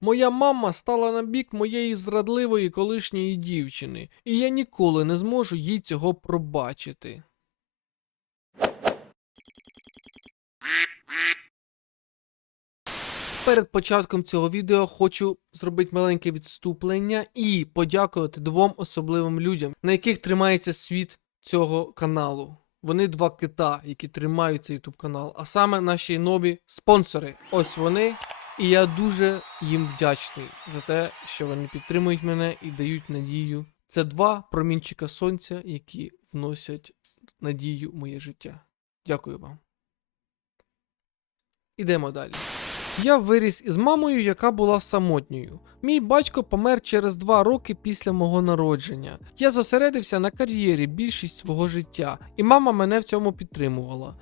Моя мама стала на бік моєї зрадливої колишньої дівчини, і я ніколи не зможу їй цього пробачити. Перед початком цього відео хочу зробити маленьке відступлення і подякувати двом особливим людям, на яких тримається світ цього каналу. Вони два кита, які тримають цей YouTube канал, а саме наші нові спонсори. Ось вони. І я дуже їм вдячний за те, що вони підтримують мене і дають надію. Це два промінчика сонця, які вносять надію в моє життя. Дякую вам. Ідемо далі. Я виріс із мамою, яка була самотньою. Мій батько помер через два роки після мого народження. Я зосередився на кар'єрі більшість свого життя, і мама мене в цьому підтримувала.